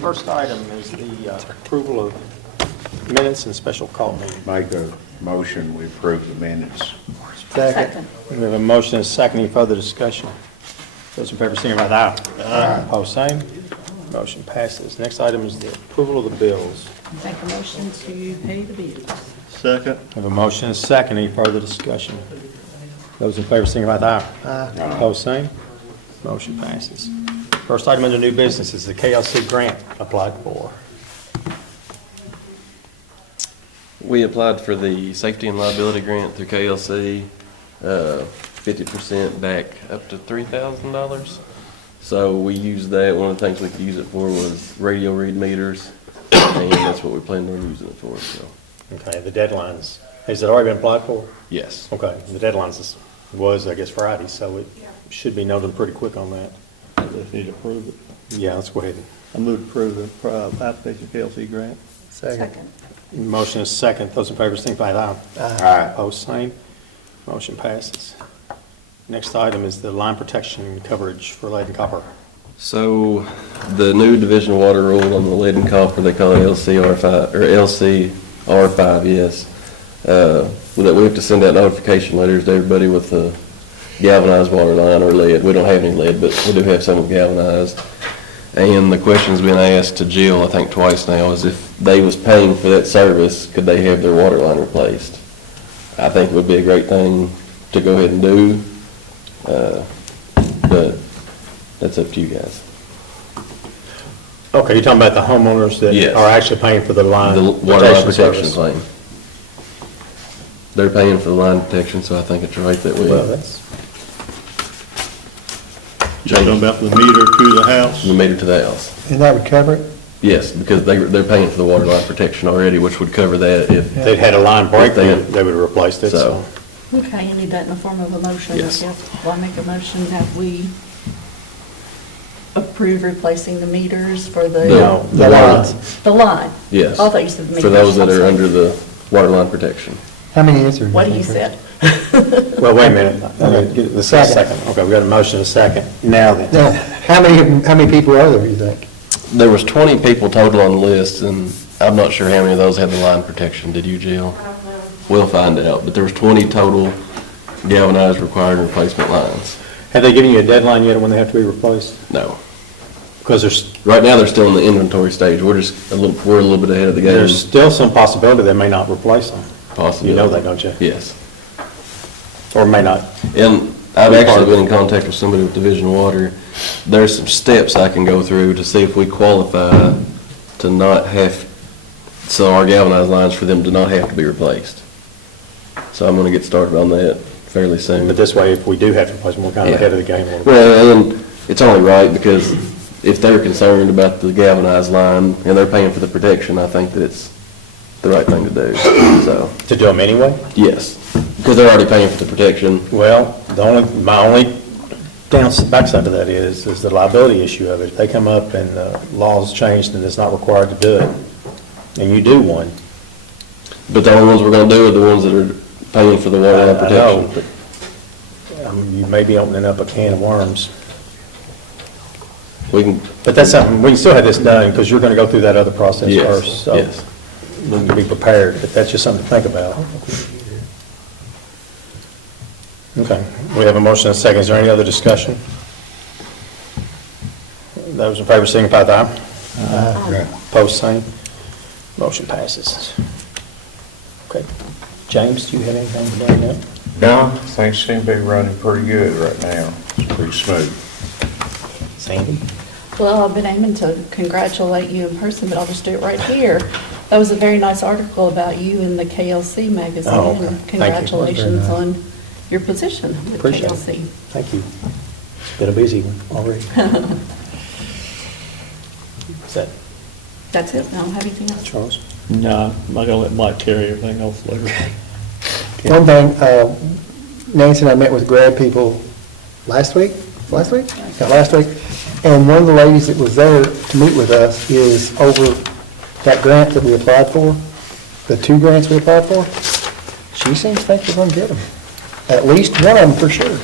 First item is the approval of minutes and special call meeting. Make a motion, we approve the minutes. Second. We have a motion and a second. Any further discussion? Those in favor, signify by aye. Aye. Opposed, same. Motion passes. Next item is the approval of the bills. Make a motion to pay the bills. Second. We have a motion and a second. Any further discussion? Those in favor, signify by aye. Aye. Opposed, same. Motion passes. First item under new business is the KLC grant applied for. We applied for the safety and liability grant through KLC, 50% back up to $3,000. So we used that. One of the things we could use it for was radio read meters, and that's what we planned on using it for. So, Okay, the deadlines, has it already been applied for? yes. Okay, the deadlines was, I guess, Friday, so it should be noted pretty quick on that. Just need to approve it. Yeah, let's go ahead. I move to approve the application KLC grant. Second. Motion is second. Those in favor, signify by aye. Aye. Opposed, same. Motion passes. Next item is the line protection coverage for lead and copper. So the new division water rule on the lead and copper, they call it LCR5 or LCR5, yes. That we have to send out notification letters to everybody with the galvanized water line or lead. We don't have any lead, but we do have some galvanized. And the question's been asked to Jill, I think twice now, is if they was paying for that service, could they have their water line replaced? I think it would be a great thing to go ahead and do, but that's up to you guys. Okay, you're talking about the homeowners that Yes. are actually paying for the line The water line protection protection service? claim. They're paying for the line protection, so I think it's right that we. Well, that's, You're talking about the meter to the house? The meter to the house. And that would cover it? Yes, because they're paying for the water line protection already, which would cover that if. if they'd had a line break, If they- they would have replaced it, so. Okay, you need that in the form of a motion. Yes. Well, I make a motion that we approve replacing the meters for the. No, the lines. The line. Yes. Oh, I thought you said the meters. For those that I'm are sorry. under the water line protection. How many is there? What do you said? Well, wait a minute. Okay, get the second. Okay, we got a motion and a second. Now then. Now, how many people are there, you think? There was 20 people total on the list, and I'm not sure how many of those had the line protection. Did you, Jill? We'll find out, but there was 20 total galvanized required replacement lines. Have they given you a deadline yet when they have to be replaced? No. Because Right now, they're still in the inventory stage. We're a little bit ahead of the game. there's still some possibility they may not replace them. Possibly. You know that, don't you? Yes. Or may not. And I've actually been in contact with somebody with Division Water. There's some steps I can go through to see if we qualify to not have, so our galvanized lines for them to not have to be replaced. So I'm gonna get started on that fairly soon. But this way, if we do have to replace them, we're kind of Yeah. ahead of the game a little bit. Well, and it's only right because if they're concerned about the galvanized line and they're paying for the protection, I think that it's the right thing to do, so, To do them anyway? yes. Because they're already paying for the protection. Well, my only backside to that is the liability issue of it. If they come up and the law's changed and it's not required to do it, and you do one. But the only ones we're gonna do are the ones that are paying for the water line I know, protection. but, you may be opening up a can of worms. We can, But that's something, we can still have this done, because you're going to go through that other process yes, first. So yes. we need to be prepared, but that's just something to think about. Okay, we have a motion and a second. Is there any other discussion? Those in favor signify by aye. Aye. Opposed, same. Motion passes. Okay. James, do you have anything to bring up? No, things seem to be running pretty good right now. It's pretty smooth. Sandy? Well, I've been aiming to congratulate you in person, but I'll just do it right here. That was a very nice article about you in the KLC magazine. Oh, okay. And Thank you. congratulations Very on your position with Appreciate it. KLC. Thank you. It's been a busy one already. Is that That's it. I don't have anything else. Charles? No, I'm not gonna let Mike carry everything else later. One thing, Nancy and I met with grad people last week, Yeah, last week, and one of the ladies that was there to meet with us is over that grant that we applied for, the 2 grants we applied for. She seems to think we're going to get them, at least one of them for sure.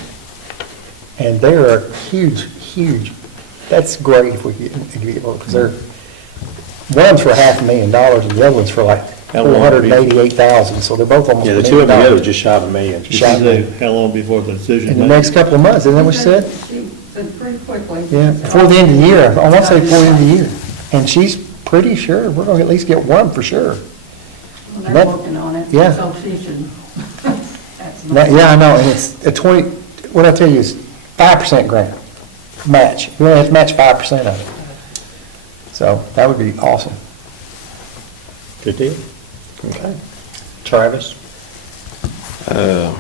And they are huge, huge. That's great if we get one, because One's for $500,000 and the other one's for like How long have you- $488,000, so they're both almost Yeah, $1 the two of them million. together are just shy of $1 million. Shy. How long before the decision? In the made? next couple of months, isn't that what you said? She said pretty quickly. Yeah, before the end of the year, I want to say before the end of the year. And she's pretty sure, we're going to at least get one for sure. Well, That- they're working on it. Yeah. So she should. That's Yeah, I know, and it's a 20, what I tell you is 5% grant, match. We only have to match 5% of it. So that would be awesome. Good deal. Okay. Travis? I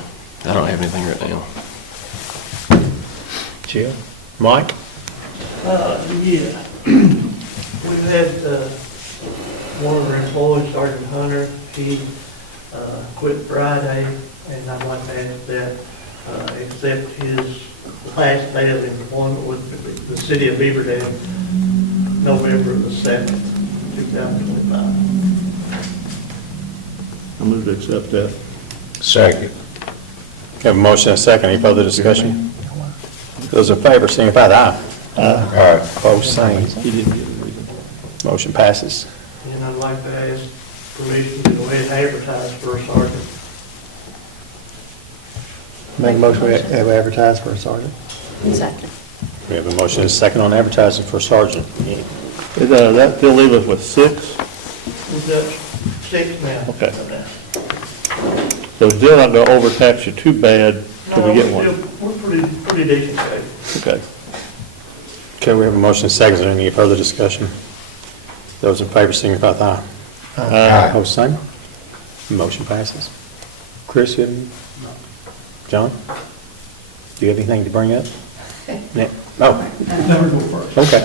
don't have anything right now. Jill? Mike? Yeah. We've had one of our employees, Sergeant Hunter, he quit Friday, and I'd like to ask that accept his last day of employment with the city of Beaver Dam, November the 7th, 2025. I move to accept that. Second. Have a motion and a second. Any further discussion? Those in favor, signify by aye. Aye. Opposed, same. He didn't give a reason. Motion passes. And I'd like to ask permission to go ahead and advertise for a sergeant. Make a motion, we advertise for a sergeant. Second. We have a motion and a second on advertising for sergeant. Yeah. Is, that still leave us with 6? We've got 6 now. Okay. So still not gonna overtax you too bad till we get one. We're pretty decent shape. Okay. Okay, we have a motion and a second. Is there any further discussion? Those in favor, signify by aye. Aye. Opposed, same. Motion passes. Chris, you have any? John? Do you have anything to bring up? Nick? Oh, Never go first. okay.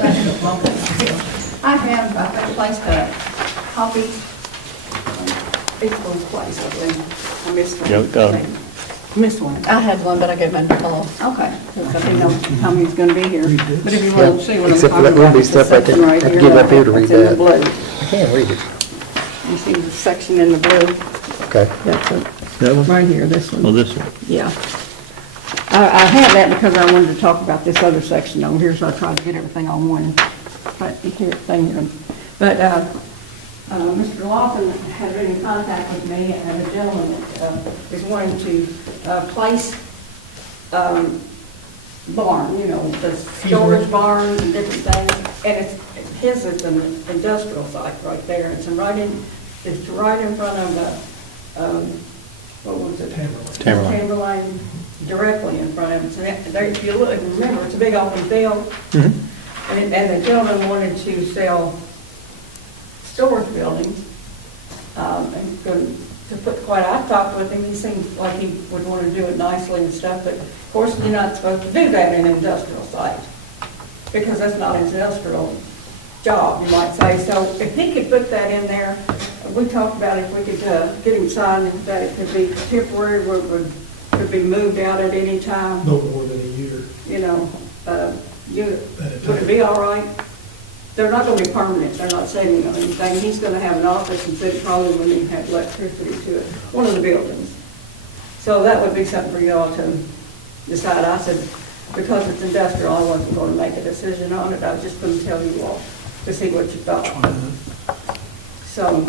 I have placed a copy of Facebook's place, I believe. I missed one. Yeah, got it. Missed one. I had one, but I gave mine to Paul. Okay, because I didn't know how many was gonna be here. But if you want to see what I'm Except for talking that one about, big it's the stuff right there. section I right have to here. give up here to read It's in the that. blue. I can't read it. You see the section in the blue? Okay. That's it, That one? right here, this one. Oh, this one. Yeah. I have that because I wanted to talk about this other section over here, so I tried to get everything on one thing here. But Mr. Lawson had been in contact with me, and a gentleman is wanting to place barn, you know, the storage barns and different things. And his is an industrial site right there. It's right in front of what was it? Tamerlane. Tamerlane, directly in front of it. So there, if you look, remember, it's a big open field. And the gentleman wanted to sell storage buildings, and to put quite, I talked with him, he seemed like he would want to do it nicely and stuff, but of course, you're not supposed to do that in an industrial site, because that's not an industrial job, you might say. So if he could put that in there, we talked about if we could get him signed that it could be temporary, where it could be moved out at any time, No more than a year. you know, would it be all right? They're not going to be permanent, they're not saving on anything. He's going to have an office and sit probably when he had electricity to it, one of the buildings. So that would be something for you all to decide. I said, because it's industrial, I wasn't going to make a decision on it, I was just going to tell you all to see what you thought. So,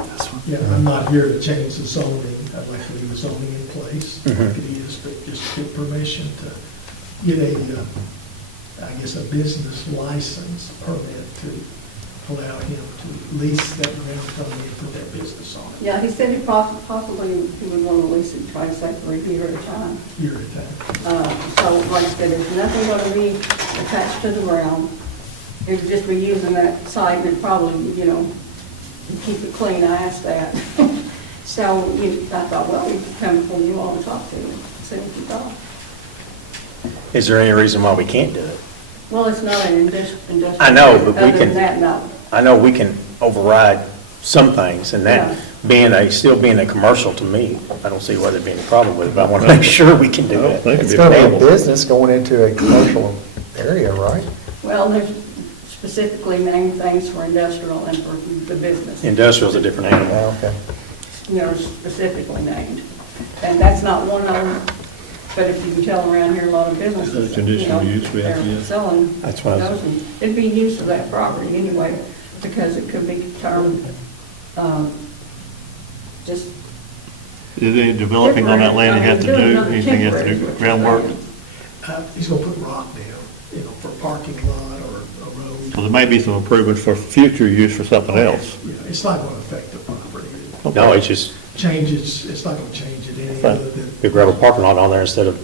Yeah, I'm not here to change the zoning. I'd like to leave the zoning in place like it is, but just get permission to get I guess, a business license permit to allow him to lease that ground from me and put that business on it yeah, he said he possibly he would want to lease it, try to say for a year at a time. year at a time. So, like I said, there's nothing going to be attached to the ground. It would just be using that site and probably, you know, keep it clean. I asked that. So I thought, well, we'd come for you all to talk to you, see what you thought. Is there any reason why we can't do it? Well, it's not an industrial. I know, but we Other can- than that, no. I know we can override some things, and that still being a commercial to me, I don't see why there'd be any problem with it, but I want to make sure we can I do don't it. think it'd It's be a going to be a problem. business going into a commercial area, right? Well, there's specifically named things for industrial and for the business. Industrial's a different animal. Yeah, okay. They're specifically named. And that's not one of them, but if you can tell around here, a lot of businesses, That's a conditional use we have to they're use. selling That's what I was- those, and it'd be used for that property anyway. because it could be termed, just. Is any developing on that land you have to do, anything you have to do, groundwork? He's gonna put rock down, for parking lot or a road. So there may be some improvements for future use for something else. It's not gonna affect the property. No, it's just It's not gonna change it any Right. other than. a gravel parking lot on there instead of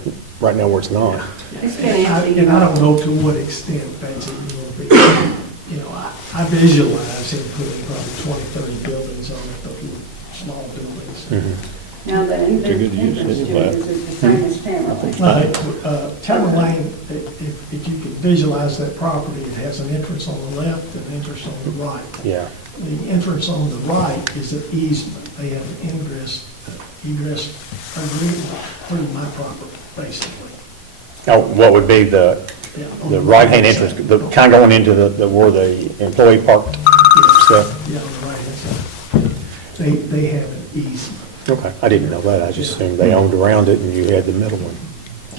right now where it's not. It's been empty. And I don't know to what extent, Betsy, I visualize him putting probably 20, 30 buildings on it, those little small buildings. Now, the Too good to use entrance to it anyway. is the same as Tamerlane. Tamer Lane, if you could visualize that property, it has an entrance on the left and an entrance on the right. Yeah. The entrance on the right is an easement. They have an egress agreement through my property, basically. Oh, what would be the Yeah, on right-hand right entrance, side. the kind of going into where the employee parked stuff? Yeah, on the right-hand side. They have an easement. Okay, I didn't know that. I just assumed they owned around it and you had the middle one.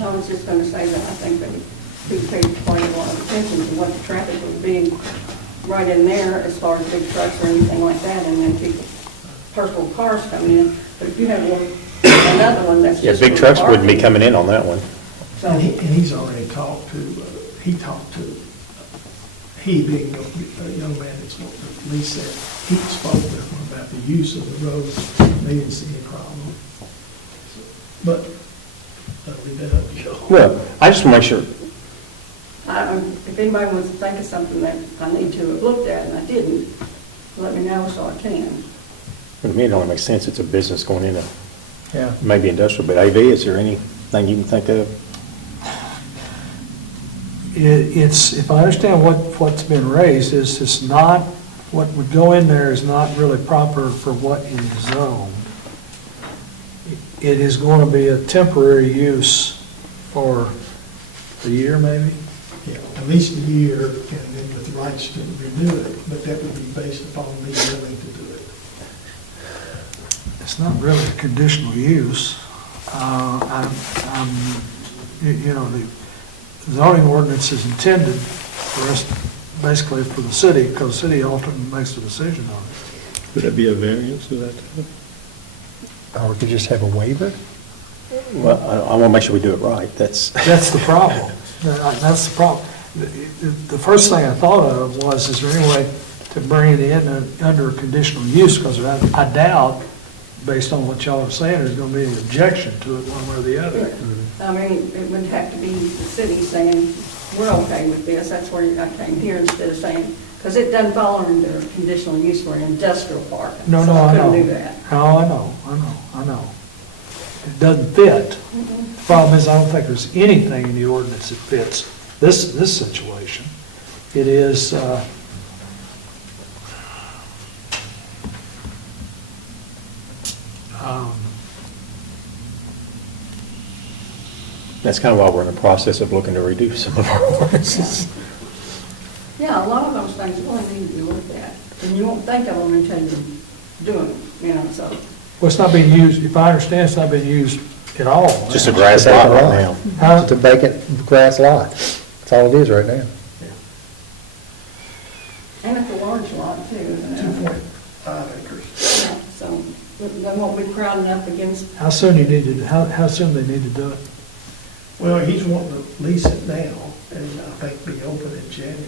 I was just gonna say that I think that we paid quite a lot of attention to what the traffic would be right in there as far as big trucks or anything like that, and then people, personal cars coming in. But if you have another one that's Yeah, just. big for trucks wouldn't be parking, coming in on that one. So, And he's already talked to, he being a young man that's what Lee said, he spoke with him about the use of the roads. They didn't see any problem. But, I'll leave that up to you. Well, I just want to make sure, if anybody wants to think of something that I need to have looked at and I didn't, let me know so I can. to me, it only makes sense. It's a business going into Yeah. maybe industrial, but AV, is there anything you can think of? It's, if I understand what's been raised, is it's not, what would go in there is not really proper for what is zoned. It is going to be a temporary use for a year, maybe? Yeah, at least a year, and then with rights to renew it, but that would be based upon me willing to do it. It's not really a conditional use. The zoning ordinance is intended for us, basically for the city, because the city ultimately makes the decision on it. Would that be a variance of that? Or we could just have a waiver? Well, I want to make sure we do it right. That's That's the problem. That's the problem. The first thing I thought of was, is there any way to bring it in under a conditional use? Because I doubt, based on what y'all are saying, there's going to be an objection to it one way or the other. I mean, it would have to be the city saying, we're okay with this, that's where I came here, instead of saying, because it doesn't fall under conditional use for an industrial park. No, so no, I know. couldn't do that. No, I know. It doesn't fit. The problem is, I don't think there's anything in the ordinance that fits this situation. It is, kind of why we're in the process of looking to reduce some of our ordinances. Yeah, a lot of those things really need to be looked at, and you won't think of them until you're doing them, so. well, it's not being used, if I understand, it's not being used at all. Just a grass lot right now. Huh? It's a vacant grass lot. That's all it is right now. And it's a large lot too, isn't it? 2.5 acres. Yeah, so they won't be crowding up against, How soon you need to, how soon they need to do it? Well, he's wanting to lease it now, and I think be open in January.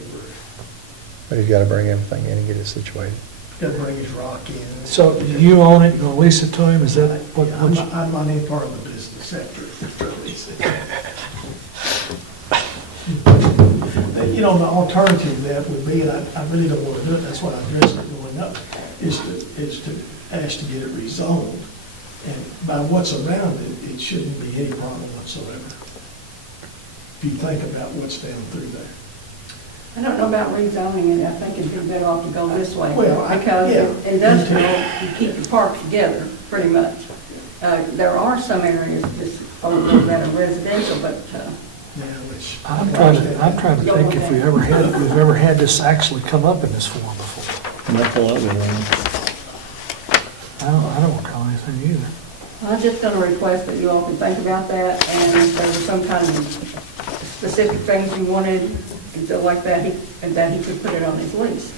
But he's got to bring everything in and get it situated. Got to bring his rock in. So you own it, you're going to lease it to him, is that what? Yeah, I'm not any part of the business after I lease it. The alternative to that would be, and I really don't want to do it, that's why I addressed it going up, is to ask to get it rezoned. And by what's around it, it shouldn't be any problem whatsoever. If you think about what's down through there. I don't know about rezoning it, I think it'd be better off to go this way. Well, Because yeah. industrial, you keep your parks together, pretty much. There are some areas just over that are residential, but, Now, which. I'm trying to think if we've ever had this actually come up in this form before. Not a lot of I don't recall anything either. I'm just gonna request that you all can think about that, and if there was some kind of specific things you wanted, and so like that, he could put it on his lease.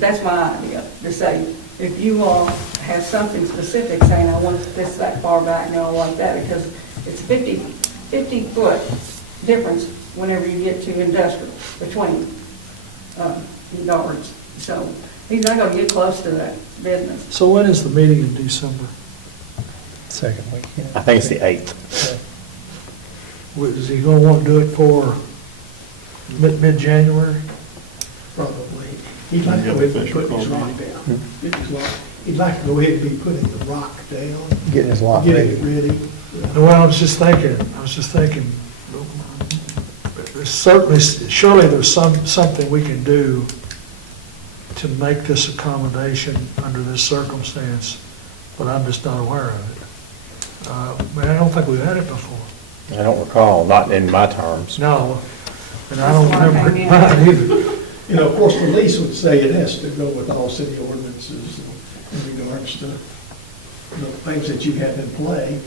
that's my idea, to say, if you all have something specific saying, I want this that far back and all like that, because it's 50-foot difference whenever you get to industrial between yards. So he's not gonna get close to that business. So when is the meeting in December? Second week, yeah. I think it's the 8th. Is he gonna want to do it for mid-January? Probably. He'd like to go ahead and put his rock down. Get his rock- He'd like to go ahead and be putting the rock down, Getting his lot getting ready. it ready. Well, I was just thinking, there's certainly, surely there's something we can do to make this accommodation under this circumstance, but I'm just not aware of it. But I don't think we've had it before. I don't recall, not in my terms. No, and I don't remember it mine either. You know, of course, the lease would say it has to go with all city ordinances in regards to, things that you have in play.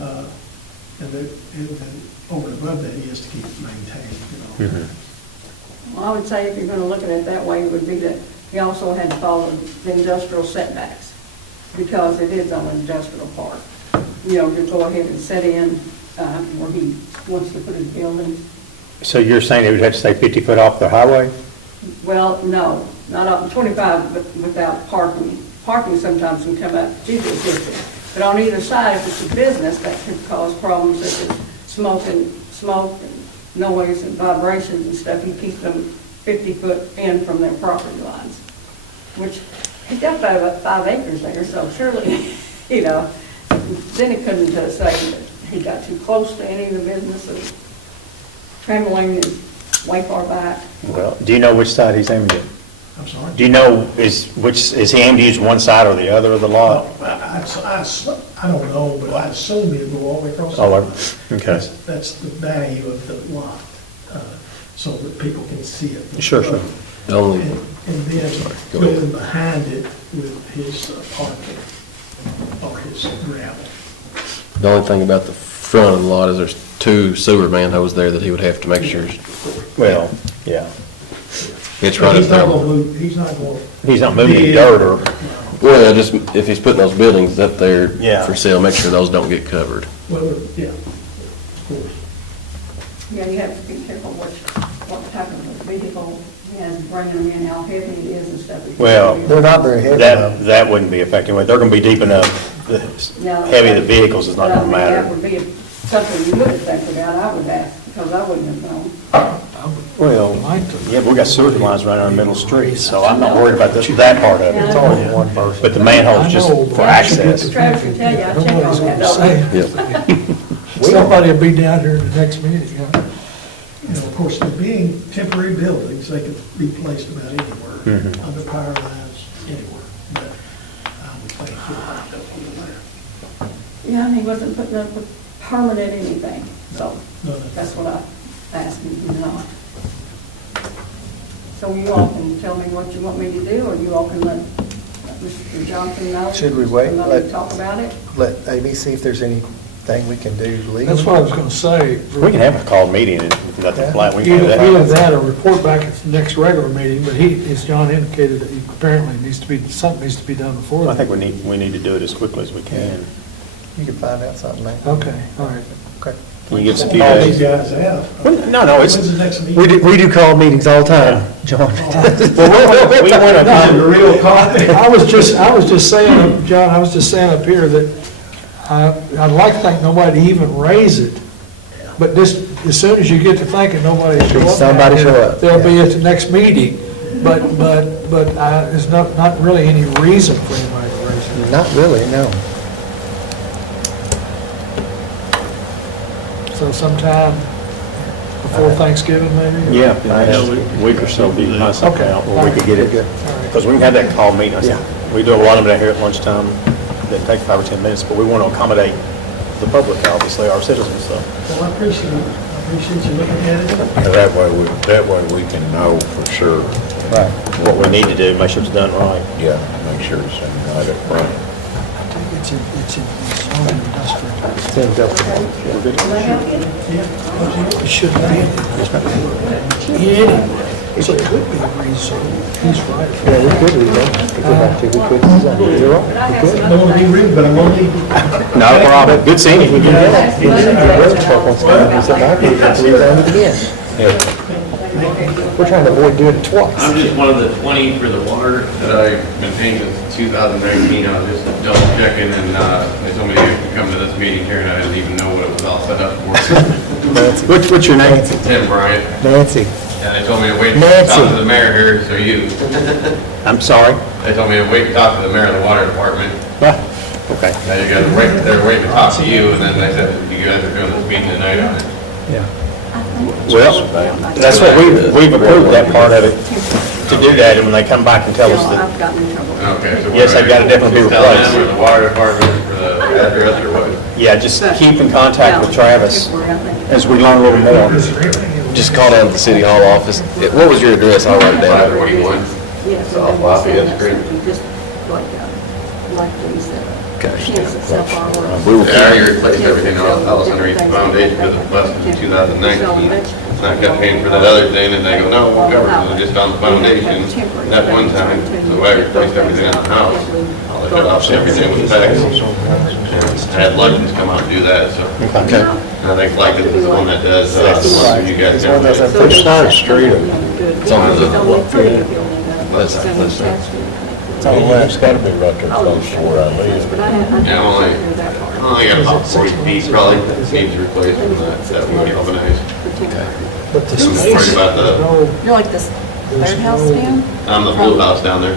And then over and above that, he has to keep it maintained, Well, I would say if you're gonna look at it that way, it would be that he also had to follow the industrial setbacks, because it is on an industrial park. To go ahead and set in where he wants to put his building. So you're saying it would have to stay 50 foot off the highway? Well, no, not up to 25, but without parking. Parking sometimes can come up to 50. But on either side, if it's a business, that could cause problems such as smoke and noise and vibrations and stuff. You keep them 50 foot in from their property lines, which he's got about 5 acres there, so surely, then it couldn't say that he got too close to any of the businesses. Trembling is way far back. Well, do you know which side he's aiming to? I'm sorry. Do you know, is he aiming to use one side or the other of the lot? I don't know, but I assume he'll go all the way across. Oh, okay. That's the value of the lot, so that people can see it. Sure. The only, And then go put ahead. him behind it with his parking or his gravel. the only thing about the front of the lot is there's 2 sewer manholes there that he would have to make sure Well, yeah. it's right up He's not there. gonna move, he's not gonna. He's not moving any dirt or, Well, just if he's putting those buildings up there Yeah. for sale, make sure those don't get covered. Well, yeah, of course. Yeah, you have to be careful what type of vehicle he has bringing them in, how heavy it is and stuff. Well, They're not very heavy, though. that wouldn't be affecting it. They're going to be deep enough. The Yeah, heavy the vehicles is not but I going to mean, matter. That would be something you would have think about, I would ask, because I wouldn't have known. Well, Like to- yeah, but we got sewer lines right on our middle street, so I'm not worried about that part of it. It's only one person. But the manhole's just I know, for but access. Travis can tell you, I check Nobody's on that, gonna don't say I? it. Somebody will be down here in the next meeting, Of course, they're being temporary buildings, they could be placed about anywhere, Mhm. under power lines, anywhere. But I would think he'll have to over there. Yeah, and he wasn't putting up with permanent anything, so No, that's what I asked him, he's not. So you all can tell me what you want me to do, or you all can let Mr. Johnson know? Should we wait? And let him talk about it? Let Amy see if there's anything we can do legally. That's what I was gonna say. We can have a called meeting and nothing flat. We can Either have that. that or report back at the next regular meeting, but as John indicated, that apparently something needs to be done before I that. think we need to do it as quickly as we can. You can find out something, man. Okay, all right. Okay. Can you give us a few Call these days? guys out. No, it's, When's the next meeting? We do call meetings all the time, John. we want Is it a to, real coffee? I was just saying, John, I was just saying up here that I'd like to think nobody even raise it, but just, as soon as you get to thinking nobody show up. Somebody show up, They'll be yeah. at the next meeting, but there's not really any reason for anybody to raise it. Not really, no. So sometime before Thanksgiving, maybe? yeah, a week or so, be nice something Okay. out where we could get it. All right. Because we can have that call meeting. I said, we do a lot of them down here at lunchtime. That take 5 or 10 minutes, but we want to accommodate the public, obviously, our citizens, so. Well, I appreciate you looking at it. That way we can know for sure, Right. What we need to do, make sure it's done right. yeah, make sure it's right up front. It's in zone industrial. It's in Delta. Will that help you? It should be. Yeah, So it could be rezoned. He's right. Yeah, we could rezone. If we have to, we could rezone. You're right. But I have some I don't want to be rude, but I'm going to need. No problem. Good seeing you. The road truck wants to come up and sit back, we have to rezone it again. We're trying to avoid doing it twice. I'm just one of the 20 for the water that I've been paying since 2019. I was just double checking and they told me to come to this meeting here and I didn't even know what it was all set up for. Nancy. What's your name? Tim Bryant. Nancy. And they told me to wait to Nancy. talk to the mayor here, so you. I'm sorry. They told me to wait to talk to the mayor of the water department. Okay. Now you guys are waiting, they're waiting to talk to you and then they said you guys are doing this meeting tonight on it. Well, that's what we've approved that part of it, to do that, and when they come back and tell us that, I've gotten in trouble. Okay, so. Yes, they've got to definitely be Just tell them replaced. or the water department for the address or what? yeah, just keep in contact with Travis as we learn a little more. Just call down to the city hall office. What was your address? I'll write it down. 541. Yes. South Lafayette Street. Just like these, Okay. sheds itself are. We will Yeah, you replaced everything else underneath the foundation because it busted in 2019. It's not got paid for that other thing, and they go, no, we'll cover it, it's just on the foundation. That one time, so I replaced everything in the house. I shut off everything with specs. I had Legends come out and do that, so. Okay. And I think Legends is the one that does, the one that you guys It's one that's have. on First Star Street. It's on the That's on the left. It's gotta be right there close to where I live. Yeah, I only got about 40 feet probably needs replaced and that would be organized. But the I'm space, worried about the, You're like this third house down? I'm the blue house down there.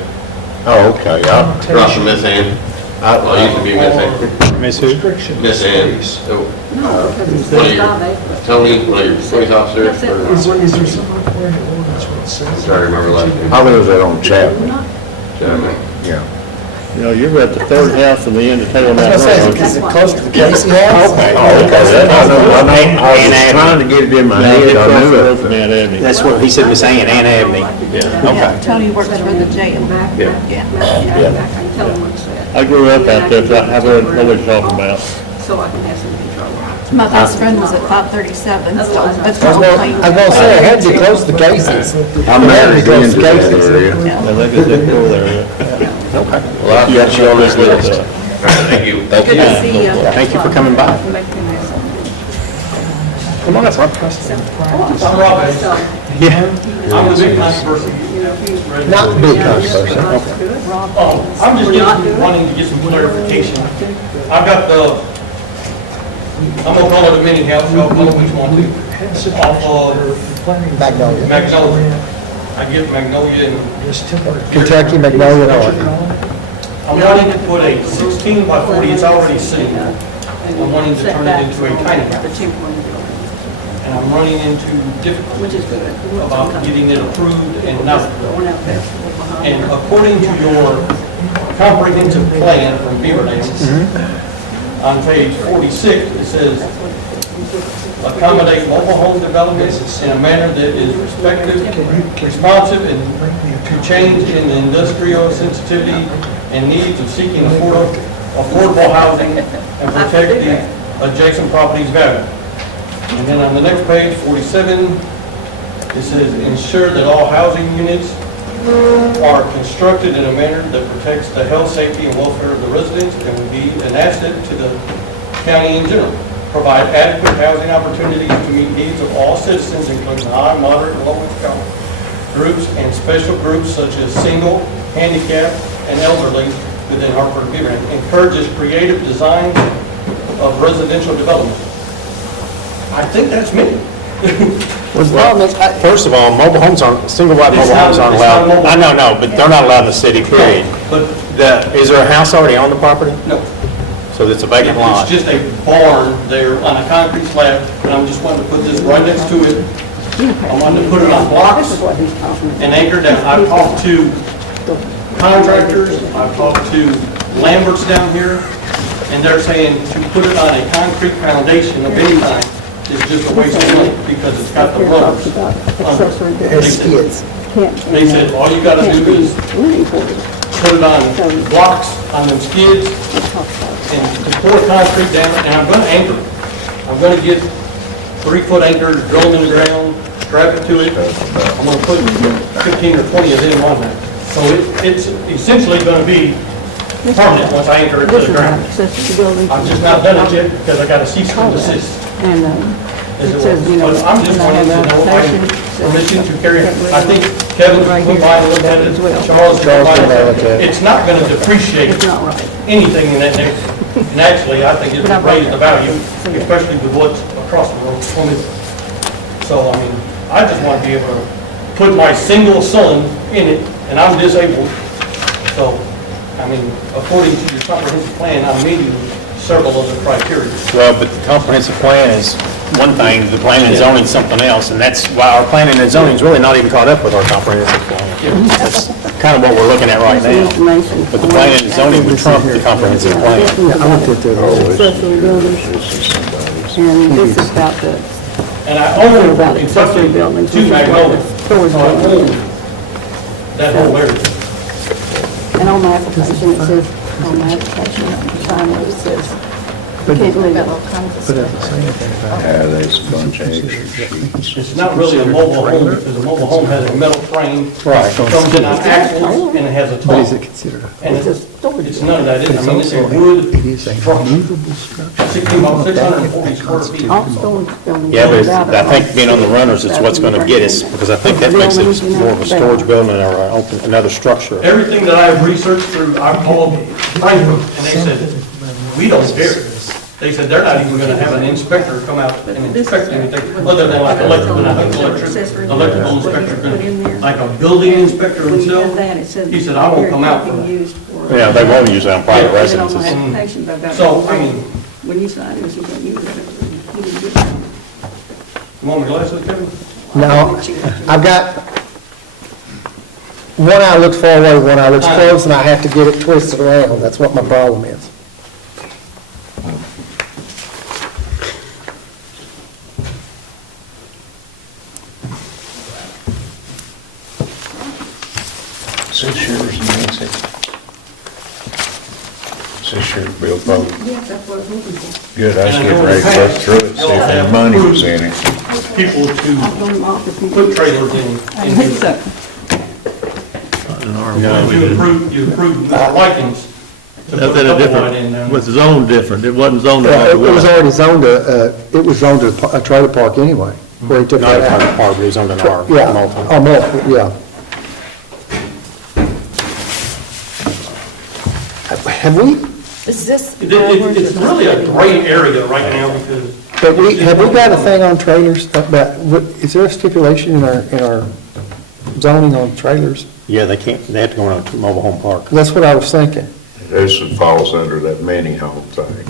Oh, okay, yeah. Across from Miss Ann. Well, it used to be Miss Ann. Miss who? Miss Ann. So, one of your, Tony, one of your police officers, or, Is there somewhere in the ordinance where it says? I'm sorry, I remember last name. How many was that on Chapman? Chapman. Yeah. You know, you're at the third house from the end of town. I was gonna say, is it close to the Casey house? Okay. Oh, okay, I know, I was trying to get it in my head, I knew it. That's what he said, Miss Ann, Ann Avenue. Yeah, Tony works for the jail. Yeah. Yeah. I can tell them what's that. I grew up out there, so I know what you're talking about. So I can have some control. My best friend was at 537, so that's I was gonna say, I had to be close to Casey's. I'm married Close into to that Casey's. area. I think it's that cool area. Well, I've got you on this list. All right, thank you. Thank Good you. to see you. Thank you for coming by. Come on, it's not I'm Rob. Yeah. I'm the big controversy. Not big controversy. I'm just wanting to get some clarification. I've got I'm gonna call it a mini house, y'all call it what you want to. Off of Magnolia. Magnolia. I get Magnolia and Kentucky, Magnolia, and Oregon. I'm wanting to put a 16 by 40, it's already seen. I'm wanting to turn it into a tiny house. And I'm running into Which is difficulties good. about getting it approved and not approved. Going out there. And according to your comprehensive plan from Beaver Dam, on page 46, it says, accommodate mobile home developments in a manner that is responsive and to change in the industrial sensitivity and needs of seeking affordable housing and protect the adjacent property's value. And then on the next page, 47, it says, ensure that all housing units are constructed in a manner that protects the health, safety, and welfare of the residents and will be an asset to the county in general. Provide adequate housing opportunities to meet needs of all citizens, including high, moderate, and low-income groups and special groups such as single, handicapped, and elderly within Hartford and Beaver Dam. Encourages creative design of residential development. I think that's me. First of all, mobile homes aren't, single-wide mobile homes aren't allowed. I know, no, but they're not allowed in the city, period. But Is there a house already on the property? no. So it's a vacant lot? It's just a barn there on a concrete slab, and I'm just wanting to put this right next to it. I wanted to put it on blocks and anchor down. I've talked to contractors, I've talked to Lamberts down here, and they're saying to put it on a concrete foundation of any kind is just a waste of money because it's got the rubbers. They said, all you gotta do is put it on blocks, on them skids, and to pour concrete down, and I'm gonna anchor it. I'm gonna get 3-foot anchors drilled in the ground, strap it to it. I'm gonna put 15 or 20 of them on there. So it's essentially gonna be permanent once I anchor it to the ground. I've just not done it yet because I got a cease and desist. And As it was. But I'm just wanting to know, I'm permission to carry, I think Kevin went by and looked at it, Charles went by and looked at it. It's not gonna depreciate anything in that neighborhood. And actually, I think it would raise the value, especially with what's across the road from it. So, I mean, I just want to be able to put my single son in it, and I'm disabled. So, I mean, according to your comprehensive plan, I'm meeting several of the criteria. Well, but the comprehensive plan is one thing, the planning and zoning is something else, and that's why our planning and zoning is really not even caught up with our comprehensive plan. That's kind of what we're looking at right now. But the planning and zoning would trump the comprehensive plan. Yeah, I looked at that always. And this is about the, And I own about in accessory Kentucky buildings. two magnolias. Storage So I own buildings. that whole area. And on my application, it says, on my application, sign where it says, can't leave it. But at the same time, Yeah, there's a bunch of extra sheets. It's not really a mobile home because a mobile home has a metal frame. Right. Comes in on axles and it has a what is top. it considered? And It's a it's storage. it's none of that, I mean, it's a It wood is a structure, movable structure. 640 square feet. All storage buildings. Yeah, but without I think a- being on the runners is what's going to get us, because I think that makes it more of a storage building or another structure. Everything that I've researched through, I've called Frankfurt, and they said, we don't care. They said they're not even gonna have an inspector come out and inspect anything, other than like electrical inspector, like a building inspector himself. He said, I won't come out for that. Yeah, they won't use that on private On my residences. application, but about. So, I mean, When you sign it, you can't use it. You didn't get it. you want my glasses, Kevin? No, I've got, one eye looks far away, one eye looks close, and I have to get it twisted around. That's what my problem is. Is this yours, Nancy? Is this yours, Bill Pope? Yes, that's what I was looking for. Good, I was getting ready to look through it, see if any money was in it. People I've to done them all for people. put trailers in. I think so. You approve Likens to put a That's in a couple right in there. different, was zoned different, it wasn't zoned Yeah, like it was it already zoned it was zoned a trailer park anyway, where he took Not a that private out. park, but it's under our Yeah, multi. oh, multiple, yeah. Have we, Is this? It's really a gray area right now because. have we got a thing on trailers about, is there a stipulation in our zoning on trailers? Yeah, they can't, they have to go on a mobile home park. That's what I was thinking. This falls under that mini home thing.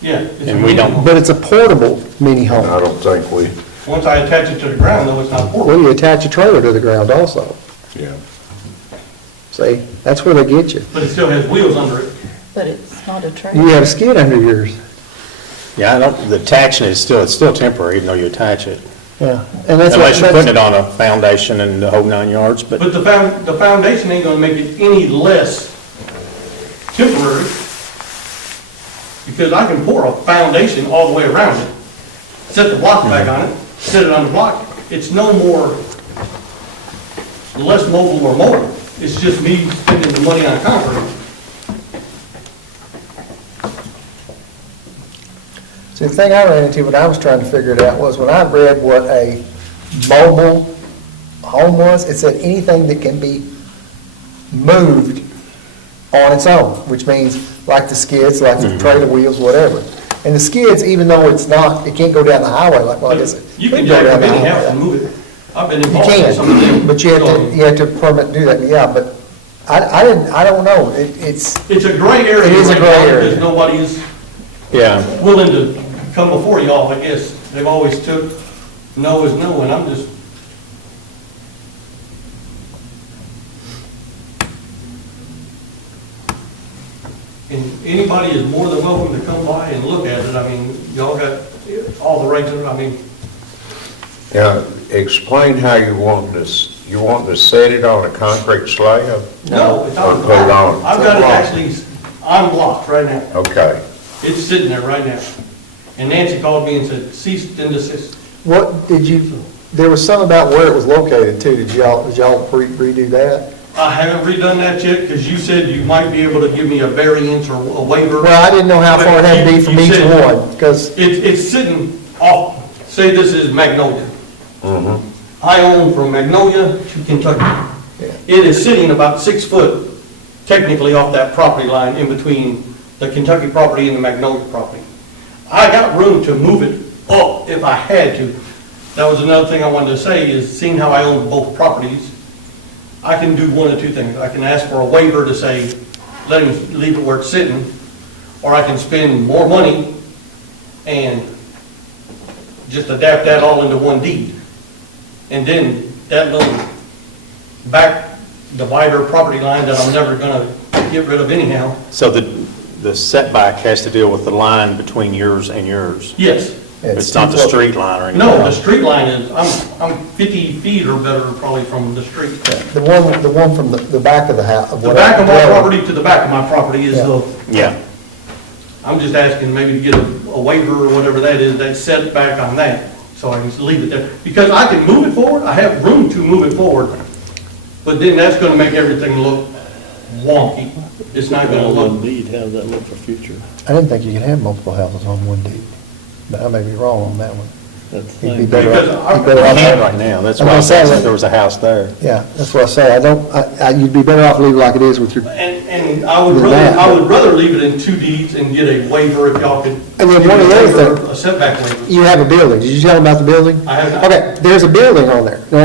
Yeah. it's And we don't- But it's a portable mini And home. I don't think we, Once I attach it to the ground, though, it's not Well, portable. you attach a trailer to the ground also. yeah. See, that's where they get you. But it still has wheels under it. But it's not a trailer. You have a skid under yours. Yeah, I don't, the attaching is still, it's still temporary, even though you attach it. Yeah. And that's Unless you're putting it on a foundation and the whole 9 yards, but But the foundation ain't gonna make it any less temporary. Because I can pour a foundation all the way around it, set the block back on it, set it on the block. It's no more, less mobile or more. It's just me spending the money on concrete. See, the thing I ran into when I was trying to figure it out was when I read what a mobile home was, it said anything that can be moved on its own, which means like the skids, like the trailer wheels, whatever. And the skids, even though it's not, it can't go down the highway like, well, I guess it You could can go jack down up the any house highway. and move it. I've been You involved in some of them. can, but you have to permit to do that, yeah, but I don't know, it's, It's a gray area It is a right gray now area. because nobody is yeah. willing to come before y'all, I guess. They've always took no is no, and I'm just, and anybody is more than welcome to come by and look at it. I mean, y'all got all the rights, I mean, Now, explain how you want this, you want to set it on a concrete slab? no, it's Or on. put it on? I've got it actually on block right now. Okay. It's sitting there right now. And Nancy called me and said, cease and desist. what did you, There was some about where it was located too. Did y'all redo that? I haven't redone that yet, because you said you might be able to give me a variance or a waiver. Well, I didn't know how far it had to be from You each said one, because, It's sitting off, say this is Magnolia. I own from Magnolia to Kentucky. It is sitting about 6 foot technically off that property line in between the Kentucky property and the Magnolia property. I got room to move it up if I had to. That was another thing I wanted to say, is seeing how I own both properties, I can do one of two things. I can ask for a waiver to say, let him leave it where it's sitting, or I can spend more money and just adapt that all into one deed. And then that little back divider property line that I'm never gonna get rid of anyhow. So the setback has to deal with the line between yours and yours? Yes. It's not the street line or anything? No, the street line is, I'm 50 feet or better probably from the street. the one from the back of the house. The back of my property to the back of my property is the, Yeah. I'm just asking maybe to get a waiver or whatever that is, that setback on that, so I can just leave it there. Because I can move it forward, I have room to move it forward, but then that's gonna make everything look wonky. It's not gonna look. Indeed, how does that look for future? I didn't think you could have multiple houses on one deed, but I may be wrong on that one. That's You'd be fine. better Because off. I- Be better You off can having- right now, that's I'm why I gonna say said that- there was a house there. Yeah, that's what I say. You'd be better off leaving it like it is with your, And I would rather leave it in 2 deeds and get a waiver if y'all could. And then give one me of the a other waiver, A setback waiver. you have a building. Did you tell them about the building? I have not. Okay, there's a building on there. Now,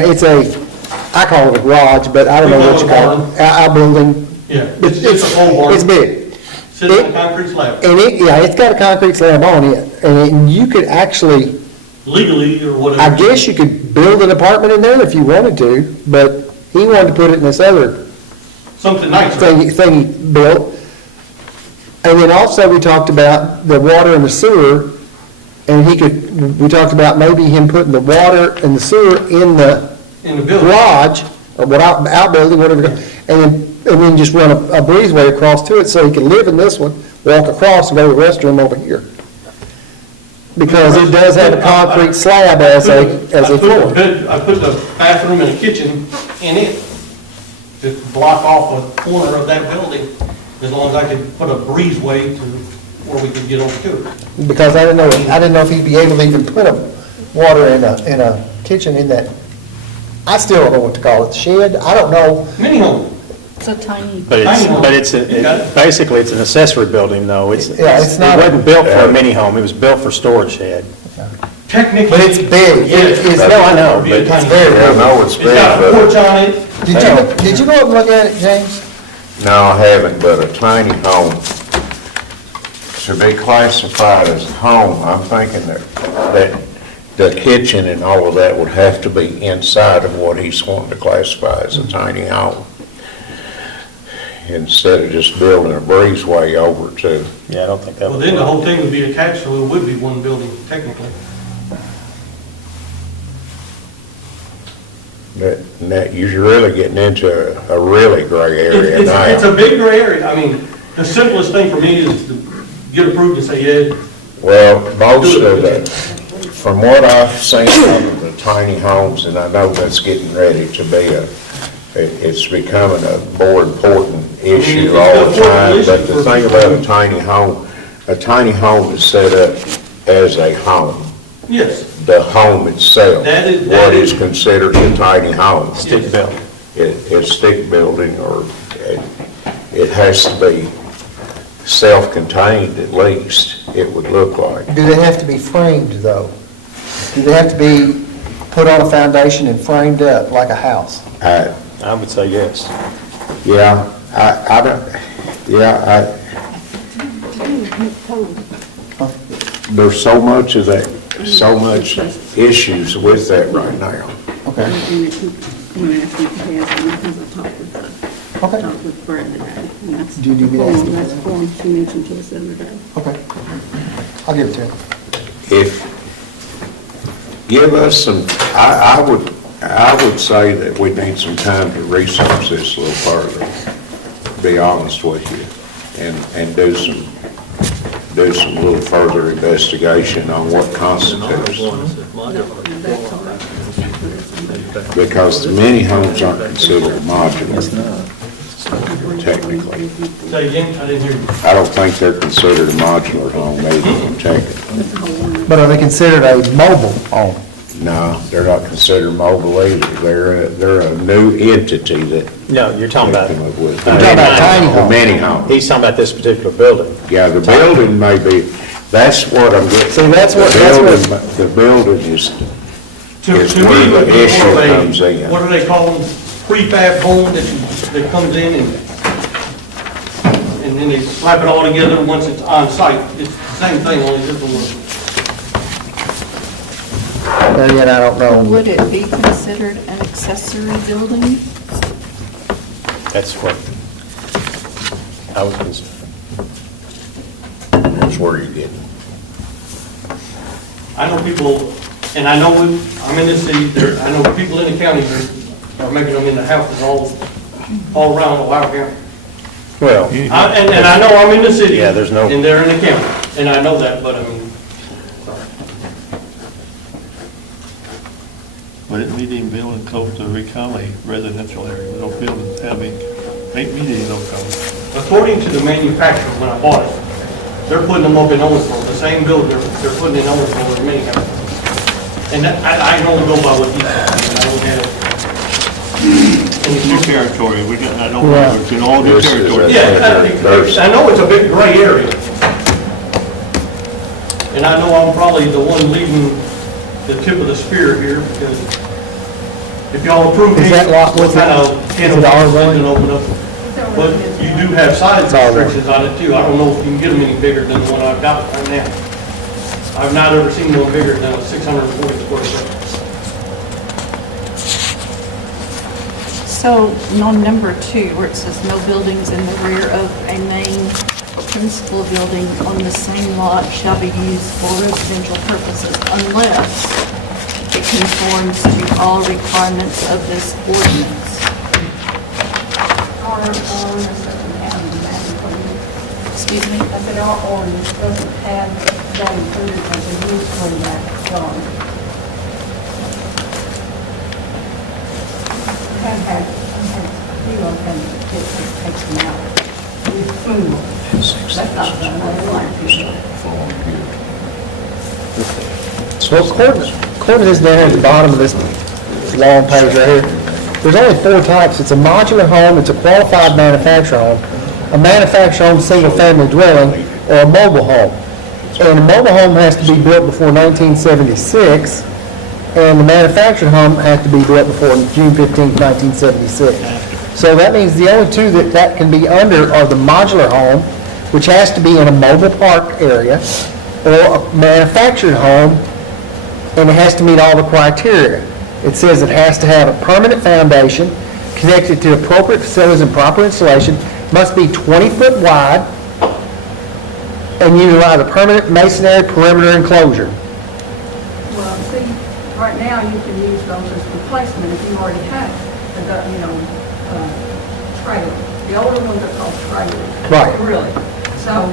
I call it a garage, but I don't know what you call it. Our building. Yeah, it's just a pole barn. It's big. Sitting on a concrete slab, And it's got a concrete slab on it, and you could actually, legally or whatever. I guess you could build an apartment in there if you wanted to, but he wanted to put it in this other Something nicer. thing he built. And then also we talked about the water and the sewer, and we talked about maybe him putting the water and the sewer in the In the building. garage, or what outbuilding, whatever, and then just run a breezeway across to it so he can live in this one, walk across and go to the restroom over here. Because it does have a concrete slab as a floor. I put the bathroom and a kitchen in it to block off a corner of that building, as long as I could put a breezeway to where we could get over to it. Because I didn't know if he'd be able to even put a water in a kitchen in that, I still don't know what to call it, shed, I don't know. Mini home. It's a tiny, But basically, it's an accessory building, though. It's not It wasn't built for a mini home, it was built for storage shed. Technically. But it's big. Yes. No, I know, but It'd be a tiny very Yeah, I know it's It's got a big, porch on it. Did you go up and look at it, James? but, no, I haven't, but a tiny home, to be classified as a home, I'm thinking that the kitchen and all of that would have to be inside of what he's wanting to classify as a tiny home. Instead of just building a breezeway over to, Yeah, I don't think that Well, would. then the whole thing would be attached, so it would be one building technically. that you're really getting into a really gray area It's now. a big gray area. I mean, the simplest thing for me is to get approved and say, yeah, Well, most of the, from what I've seen of the tiny homes, and I know that's getting ready to be it's becoming a more important issue all the time, but the thing about a tiny home is set up as a home. yes. The home itself, That is- what is considered a tiny home. Stick built. It's stick building, or it has to be self-contained at least, it would look like. Do they have to be framed, though? Do they have to be put on a foundation and framed up like a house? I would say yes. Yeah, I don't, yeah, there's so much of that, so much issues with that right now. Okay. Okay. Talked with Brad today, and that's Do you need me to ask him? that's the form she mentioned to us the other day. Okay. I'll give it to him. If, give us some, I would say that we need some time to research this a little further, to be honest with you, and do some little further investigation on what constitutes. because many homes aren't considered modular, technically. Say again, I didn't hear you. I don't think they're considered a modular home, maybe technically. But are they considered a mobile home? No, they're not considered mobile either. They're a new entity that No, you're talking about, they come up with. You're talking about tiny The homes. mini home. he's talking about this particular building. Yeah, the building may be, that's what I'm getting. See, that's what- The building is To It's me, where it would the be issue more of comes a, in. what do they call them, prefab home that comes in and then they slap it all together once it's on site. It's the same thing, only different one. There yet, I don't know. Would it be considered an accessory building? That's what I was concerned. That's where you're getting. I know people, and I know, I'm in the city, I know people in the county that are making them into houses all around Ohio County. Well, And I know I'm in the city. Yeah, there's no- And they're in the county, and I know that, but I mean, But it meet any building close to Ree County residential area, no buildings having, ain't meeting no county. according to the manufacturer, when I bought it, they're putting them up in Owensboro, the same building, they're putting in Owensboro as many houses. And that, I can only go by what he said, I don't have. It's new territory, we got, I don't Yeah. know, it's in all new This is territory. Yeah, I know it's a big gray area. And I know I'm probably the one leading the tip of the spear here, because if y'all approve me, Is that lot, what kind of can is of it worms R1? we can open up? But you do have size It's R1. restrictions on it too. I don't know if you can get them any bigger than the one I've got right now. I've not ever seen one bigger than a 640 square foot. So on number 2, where it says no buildings in the rear of a main or principal building on the same lot shall be used for residential purposes unless it conforms to all requirements of this ordinance. Our ordinance doesn't have that included. Excuse me? I said our ordinance doesn't have that included as a use for that zone. I've had few of them get taken out. With food. That's not done, I like it. So according to this down here at the bottom of this long page right here, there's only 4 types. It's a modular home, it's a qualified manufactured home, a manufactured home, single-family dwelling, or a mobile home. And a mobile home has to be built before 1976, and the manufactured home has to be built before June 15, 1976. So that means the only 2 that can be under are the modular home, which has to be in a mobile park area, or a manufactured home, and it has to meet all the criteria. It says it has to have a permanent foundation, connected to appropriate facilities and proper installation, must be 20 foot wide, and utilize a permanent masonry perimeter enclosure. Well, see, right now you can use those as replacement if you already have trailer. The older ones are called trailers. Right. Really. So,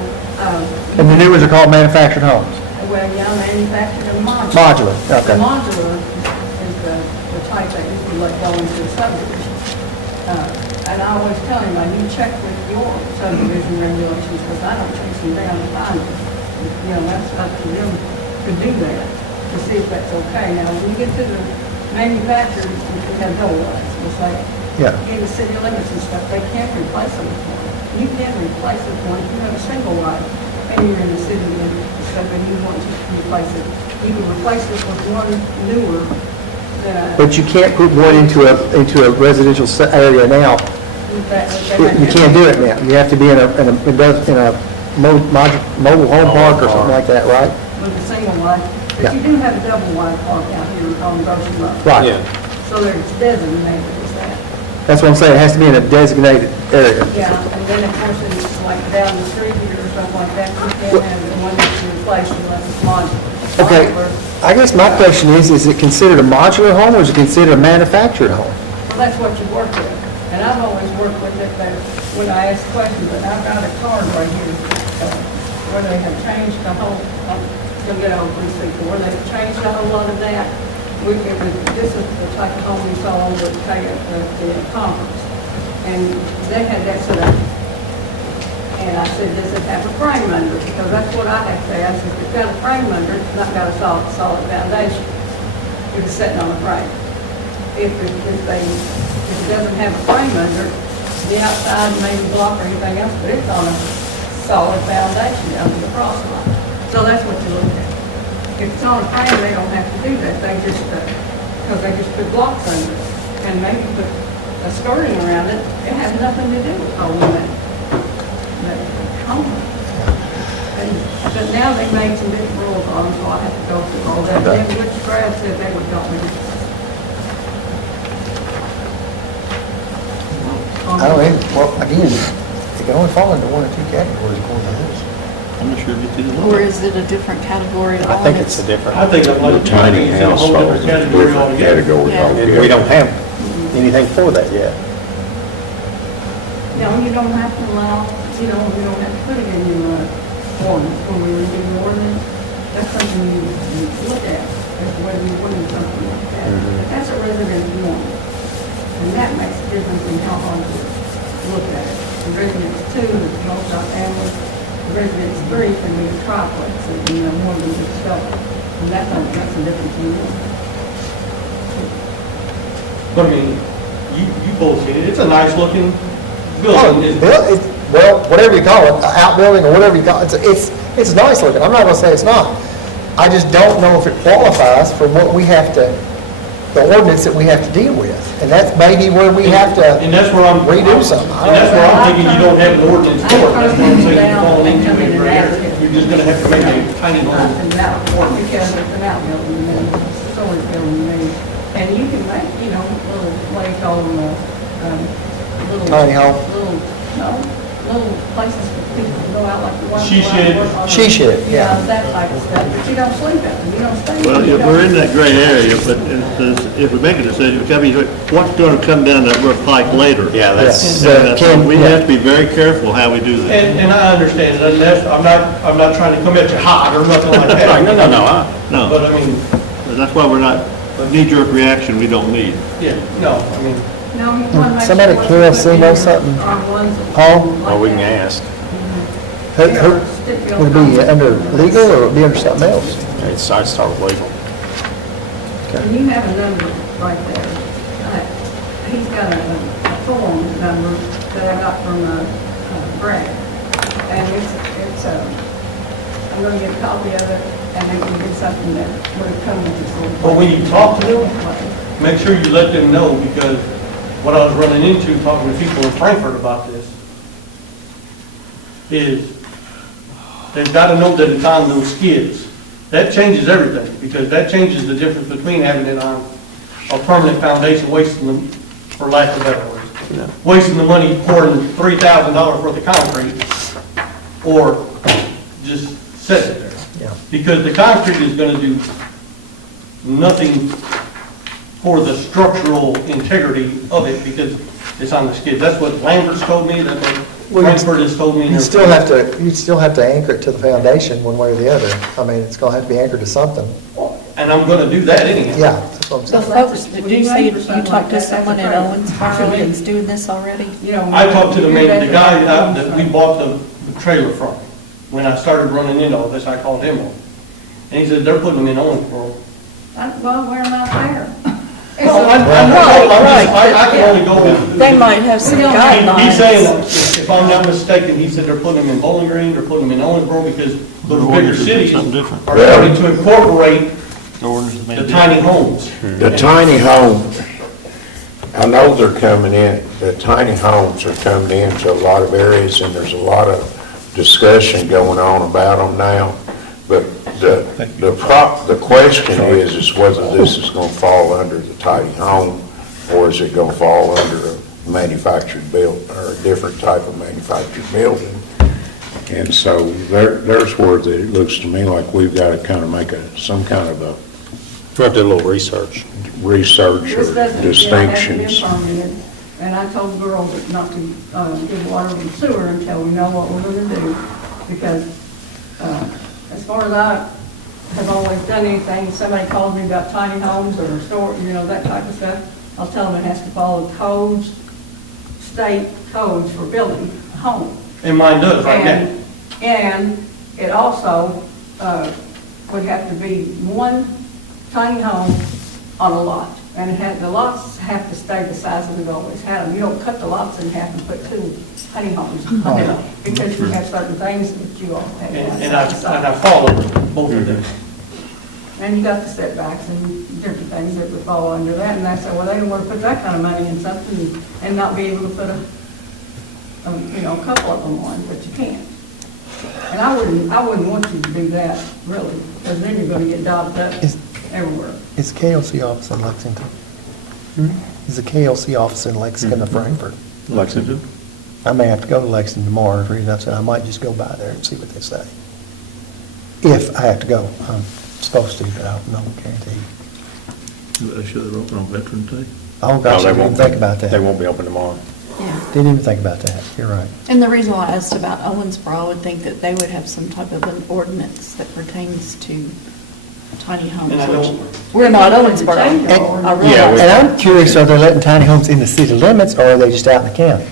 And the new ones are called manufactured homes. well, yeah, manufactured and modular. Modular, okay. The modular is the type that you can let go into a subdivision. And I always tell him, you check with your subdivision regulations, because I don't chase them down to find them. You know, that's up to them to do that, to see if that's okay. Now, when you get to the manufacturers, we have double wides, it's like, Yeah. in the city limits and stuff, they can't replace them with one. You can replace it with one if you have a single wide, and you're in the city limits and stuff, and you want to replace it. You can replace it with one newer that. But you can't put one into a residential area now. You can't do it now. You have to be in a mobile home park or something like that, right? With a single wide, but you do have a double wide park out here on Goshen Road. Right. Yeah. So there's designated as that. That's what I'm saying, it has to be in a designated area. Yeah, and then of course it's like down the street here or something like that, you can't have the one that you replace unless it's modular. Okay, Modular, I guess my question is it considered a modular home or is it considered a manufactured home? Well, that's what you work with. And I've always worked with it that when I ask questions, and I've got a card right here, where they have changed the whole, you'll get over 364, they've changed a whole lot of that this is the type of home we saw over at the conference. And they had that set up. And I said, does it have a frame under it? Because that's what I had to say. I said, if it's got a frame under it, it's not got a solid foundation. If it's sitting on a frame. If it doesn't have a frame under it, the outside may block or anything else, but it's on a solid foundation down to the frost line. So that's what you look at. If it's on a frame, they don't have to do that. They just, because they just put blocks under it and maybe put a skirting around it. It has nothing to do with holding that home. But now they made some different rules on them, so I have to go through all that. Then which Brad said they would help me. I don't know, well, again, it can only fall into one or two categories according to this. I'm not sure if it's either Or one. is it a different category? I think it's a different, I think I'm like, Tiny it's a house whole falls different in category different altogether. categories Yeah. and we altogether. don't have anything for that yet. No, you don't have to allow, you don't have to put it in your ordinance. When we review the ordinance, that's something you look at, as to whether you want something like that. But that's a residential one. And that makes a difference in how hard you look at it. The residence two is multi-family. The residence three can be a triplex, more than just double. And that's a difference in one. But I mean, you both see it, it's a nice looking Oh, building. It's- well, whatever you call it, outbuilding or whatever you call it, it's nice looking. I'm not gonna say it's not. I just don't know if it qualifies for what we have to, the ordinance that we have to deal with. And that's maybe where we have to And that's where I'm. redo something. And that's where I'm thinking you don't have an ordinance for it, that's what I'm saying, you're falling into it right here. You're just gonna have to make a tiny Up little and out, because it's an outbuilding, and it's a storage building, and you can make, little, what do you call them, little. Tiny home. Little places for people to go out, like the one. She shed. She shed, yeah. That type of stuff, but you don't sleep out there, you don't stay. Well, you if don't- we're in that gray area, but if we make a decision, what's going to come down that road pike later? Yeah, that's, And we have to be very careful how we do that. And I understand, and that's, I'm not trying to come at you hot or nothing like that. no, No, But I mean, that's why we're not, knee-jerk reaction we don't need. yeah, no, I mean, No, you want to make Somebody at sure KFC knows something? are ones that- Paul? well, we can ask. Would it be under legal or would it be under something else? I'd start with legal. And you have a number right there. He's got a form number that I got from Brad. And it's I'm going to get a copy of it and they can get something that would have come with this. but when you talk to them, make sure you let them know, because what I was running into talking to people in Frankfurt about this is they've got to know that it's on those skids. That changes everything, because that changes the difference between having it on a permanent foundation, wasting them, for lack of better words, wasting the money pouring $3,000 worth of concrete, or just set it there. Yeah. Because the concrete is going to do nothing for the structural integrity of it, because it's on the skids. That's what Lambert's told me, that's what Frankfurt has told me. You'd still have to anchor it to the foundation one way or the other. I mean, it's gonna have to be anchored to something. And I'm gonna do that anyhow. Yeah, that's what I'm The saying. folks, did you say you talked to someone in Owensboro that's doing this already? I talked to the guy that we bought the trailer from. When I started running into all this, I called him up. And he said, they're putting them in Owensboro. Well, we're not there. Well, I can only go with. They might have some guidelines. He's saying, if I'm not mistaken, he said they're putting them in Bowling Green, they're putting them in Owensboro, because those bigger cities Something different. are starting to incorporate The ordinance may the be- tiny homes. The tiny home, I know they're coming in, the tiny homes are coming into a lot of areas, and there's a lot of discussion going on about them now. But the question is whether this is gonna fall under the tiny home, or is it gonna fall under a manufactured build, or a different type of manufactured building? And so there's where it looks to me like we've got to kind of make some kind of a We have to do a little research. research This or doesn't, distinctions. have to be permitted. And I told the girls that not to give water and sewer until we know what we're gonna do, because, as far as I have always done anything, somebody calls me about tiny homes or store, that type of stuff, I'll tell them it has to follow codes, state codes for building a home. And mine does right now. And it also would have to be one tiny home on a lot. And the lots have to stay the size that we've always had them. You don't cut the lots in half and put two tiny homes on it, because you have certain things that you all have. And I followed both of them. And you got the setbacks and different things that would fall under that, and I said, well, they don't want to put that kind of money in something and not be able to put a couple of them on, but you can't. And I wouldn't want you to do that, really, because then you're gonna get daubed up everywhere. Is KLC office in Lexington? Is the KLC office in Lexington or Frankfurt? Lexington. I may have to go to Lexington tomorrow, the reason I said I might just go by there and see what they say. If I have to go, I'm supposed to, but I don't know, guarantee. They should have opened on Veterans Day. Oh, gosh, I didn't even think about that. They won't be open tomorrow. Yeah. Didn't even think about that, you're right. And the reason why I asked about Owensboro, I would think that they would have some type of an ordinance that pertains to tiny homes. And I don't- which We're not Owensboro. I realize Yeah, And I'm curious, are they letting tiny homes in the city limits, or are they just out in the county?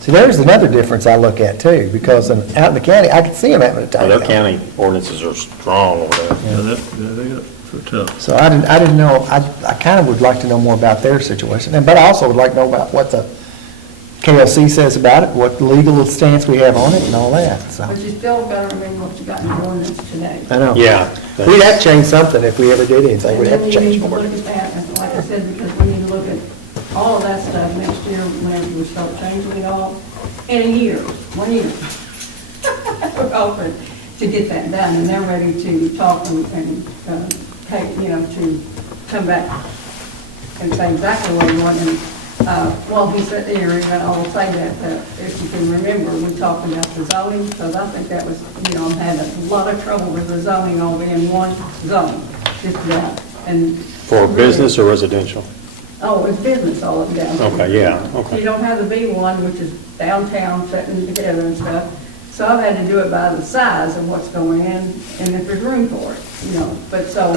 See, there's another difference I look at too, because out in the county, I can see them having a tiny Their home. county ordinances are strong over there. Yeah, they got so tough. So I didn't know, I kind of would like to know more about their situation, but I also would like to know about what the KLC says about it, what legal stance we have on it and all that, so. But you still gotta remember what you got in the ordinance today. I know. Yeah. We'd have to change something if we ever did anything, And we'd have then to we need change to more. look at that, and like I said, because we need to look at all of that stuff next year, whenever we start changing it all, in a year, 1 year. We're hoping to get that done, and they're ready to talk and take, to come back and say exactly what we want. And, well, he said here, and I will say that, if you can remember, we talked about the zoning, because I think that was, I'm having a lot of trouble with the zoning all being one zone, just that, and. For business or residential? Oh, it's business all up down. Okay, yeah, okay. You don't have the B1, which is downtown setting together and stuff. So I've had to do it by the size of what's going in and if there's room for it, But so,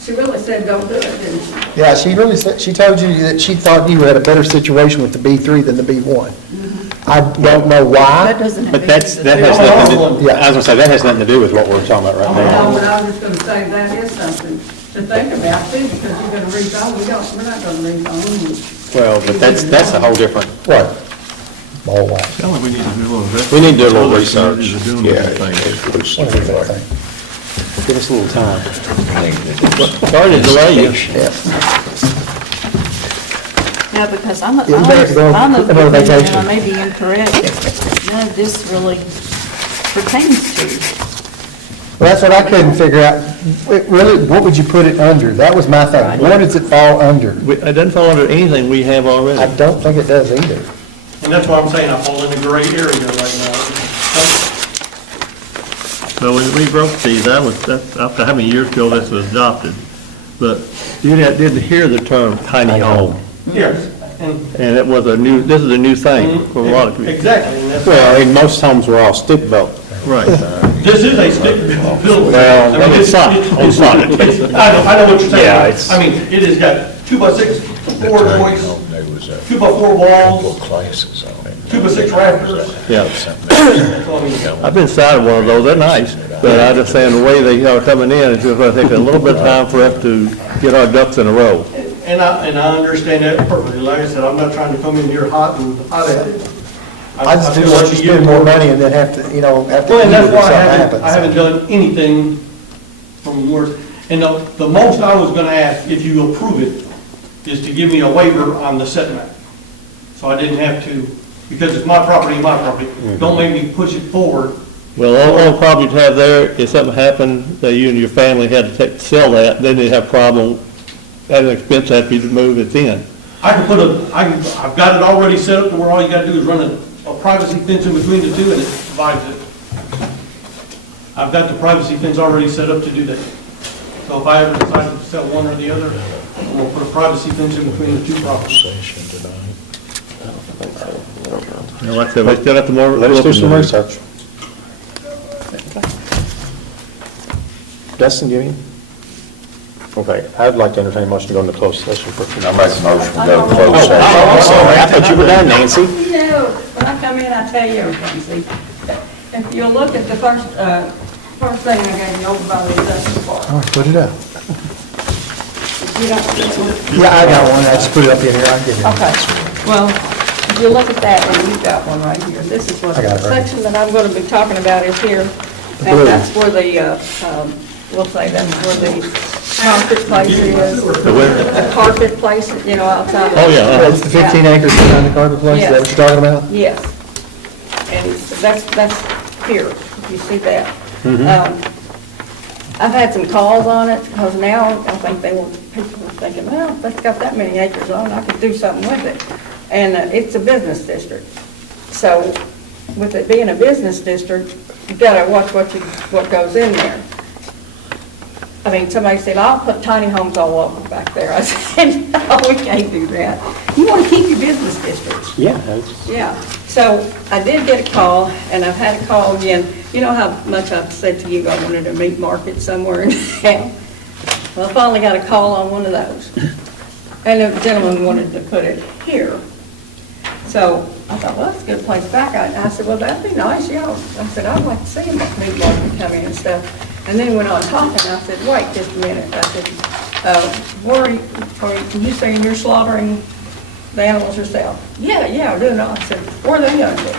she really said don't do it, didn't she? Yeah, she really said, she told you that she thought you had a better situation with the B3 than the B1. I don't know why. That doesn't have. But that has nothing to, I was gonna say, that has nothing to do with what we're talking about right No, now. but I was just gonna say that is something to think about too, because you're gonna rezone, we're not gonna rezone. Well, but that's a whole different, What? Ball wax. Sounds like we need to do a little bit. we need to do a little research. They're doing Yeah, different things. What is that thing? Give us a little time. Sorry to delay you. Yeah. Yeah, because I'm of Yeah, we better go the on opinion, and vacation. I may be incorrect, none of this really pertains to. Well, that's what I couldn't figure out. Really, what would you put it under? That was my thing. Where does it fall under? It doesn't fall under anything we have already. I don't think it does either. And that's why I'm saying I fall in the gray area right now. So when we broke these, that's after how many years ago this was adopted? But you didn't hear the term tiny home. Yes, and. And it was this is a new thing for a lot of people. Exactly, and that's. Well, and most homes were all stick built. Right. This is a stick built. Well, I mean, it's not. It's not. I know what you're saying. Yeah, it's- I mean, it has got 2x6 floor joists, There was a 2x4 couple walls, of classes on it. 2x6 rafters. Yeah. So, I mean, I've been inside of one of those, they're nice, but I just saying the way they are coming in, it's just going to take a little bit of time for us to get our ducks in a row. And I understand that perfectly. Like I said, I'm not trying to come in here hot at it. I just feel didn't want like you to give spend more more- money and then have to, have to. Well, and deal that's with why something I happens. haven't done anything from worse. And the most I was gonna ask, if you approve it, is to give me a waiver on the setback. So I didn't have to, because it's my property, don't make me push it forward. Well, all property you have there, if something happened, that you and your family had to sell that, then they'd have a problem, at an expense after you move it in. I can I've got it already set up to where all you gotta do is run a privacy fence in between the two and it divides it. I've got the privacy fence already set up to do that. So if I ever decide to sell one or the other, I'm gonna put a privacy fence in between the two properties. And like I said, we still have to more. Let us do some research. Dustin, do you have any? Okay, I'd like to entertain a motion to go into closed session for. I make a motion to go to closed Oh, session. I'm sorry, I thought you were done, Nancy. No, when I come in, I tell you everything, see. If you look at the first thing I gave you over by the industrial park. All right, put it up. You don't, this one? Yeah, I got one, I just put it up in here, I'll get it. Okay, well, if you look at that, and you've got one right here, this is what, I got the it right section that I'm gonna be talking about is here, blue. and that's where the, we'll say that's where the carpet place is. The carpet place, you know, outside. Oh, yeah. That's the 15 acres behind the carpet place, is that what you're talking about? Yes, and that's here, if you see that. I've had some calls on it, because now I think people are thinking, well, if it's got that many acres on it, I could do something with it. And it's a business district. So with it being a business district, you've got to watch what goes in there. I mean, somebody said, I'll put tiny homes all over back there. I said, no, we can't do that. You want to keep your business districts. Yeah. that's- Yeah, so I did get a call, and I've had a call again. You know how much I've said to you I wanted a meat market somewhere in town? Well, I finally got a call on one of those. And the gentleman wanted to put it here. So I thought, well, that's a good place back. I said, well, that'd be nice, yeah. I said, I'd like to see him meat market come in and stuff. And then when I was talking, I said, wait just a minute. I said, where are you saying you're slaughtering the animals yourself? Yeah, we're doing it. I said, where are they going to be?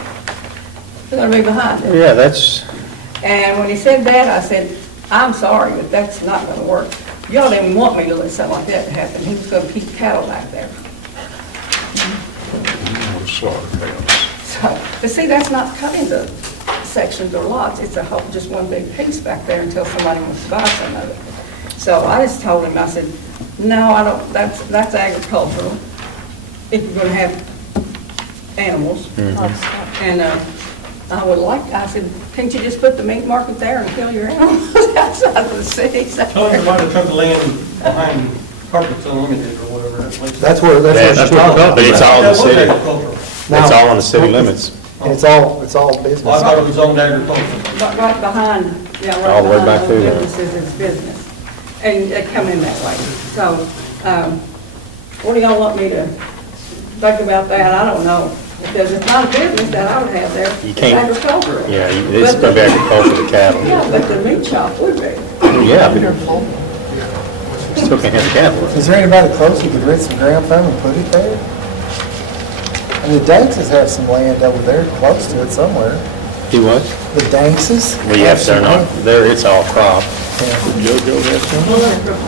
They're going to be behind it. Yeah, that's, And when he said that, I said, I'm sorry, but that's not going to work. Y'all didn't want me to let something like that happen. He was going to keep cattle back there. So, but see, that's not cut into sections or lots. It's a whole, just one big piece back there until somebody wants to buy some of it. So I just told him, I said, no, I don't, that's agricultural. If you're gonna have animals. And, I would like, I said, can't you just put the meat market there and kill your animals outside of the city? Tell them about the chunk of land behind Carpets Unlimited or whatever that place is. That's where, that's that's what you're talking about. but it's all in the That was city. agricultural. It's all in the city limits. And it's all business. Well, I thought it was owned agricultural. But right behind, yeah, All the way right back behind through those there. businesses is business. And they come in that way. So, what do y'all want me to think about that? I don't know. Because it's not a business that I would have there. You It's can't- agricultural. Yeah, it's going to be agriculture to cattle. Yeah, but the meat shop would be. Yeah, but still can't have cattle. Is there anybody close who could rent some ground from and put it there? I mean, the Dankses have some land over there close to it somewhere. Do what? The Dankses? Well, yes, they're not, there, it's all crop. JoJo has some?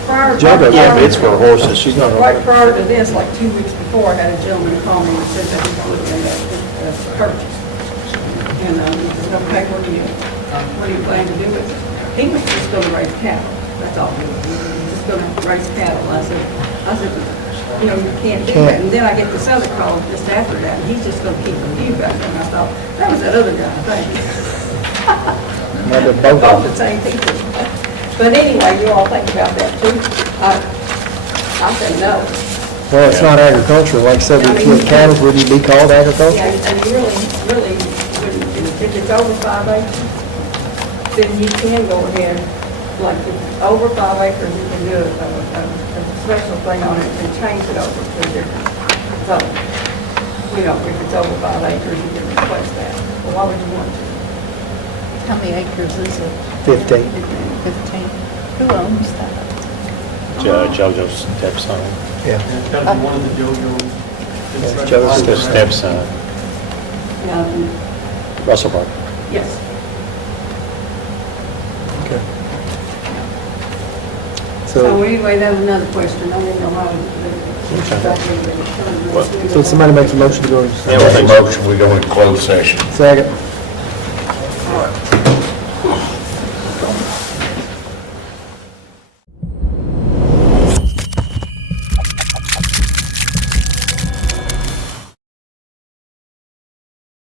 Prior- Yeah, but it's for horses, she's not. Right prior to this, like 2 weeks before, I had a gentleman call me and said that he was looking at a purchase. And he said, okay, what do you plan to do with it? He was just gonna raise cattle, that's all he was. He was just gonna raise cattle. I said, you know, you can't do that. And then I get this other call just after that, and he's just gonna keep a few back there. And I thought, that was that other guy, I think. Maybe both of Both them. the same people. But anyway, you all think about that too. I said no. Well, it's not agricultural. Like I said, if you had cattle, would it be called Yeah, agriculture? and you really, if it's over 5 acres, then you can go ahead, like, if it's over 5 acres, you can do a special thing on it and change it over to a different zone. You know, if it's over 5 acres, you can replace that. Well, why would you want to? How many acres is it? 15. 15. Who owns that? JoJo's stepson. Yeah. It's gotta be one of the JoJo's. Joe's the stepson, Russell Park. Yes. Okay. So So, anyway, that was another question. I didn't know how. so somebody makes a motion to go into Yeah, we'll Make a think- motion, we go into closed session. second. All right.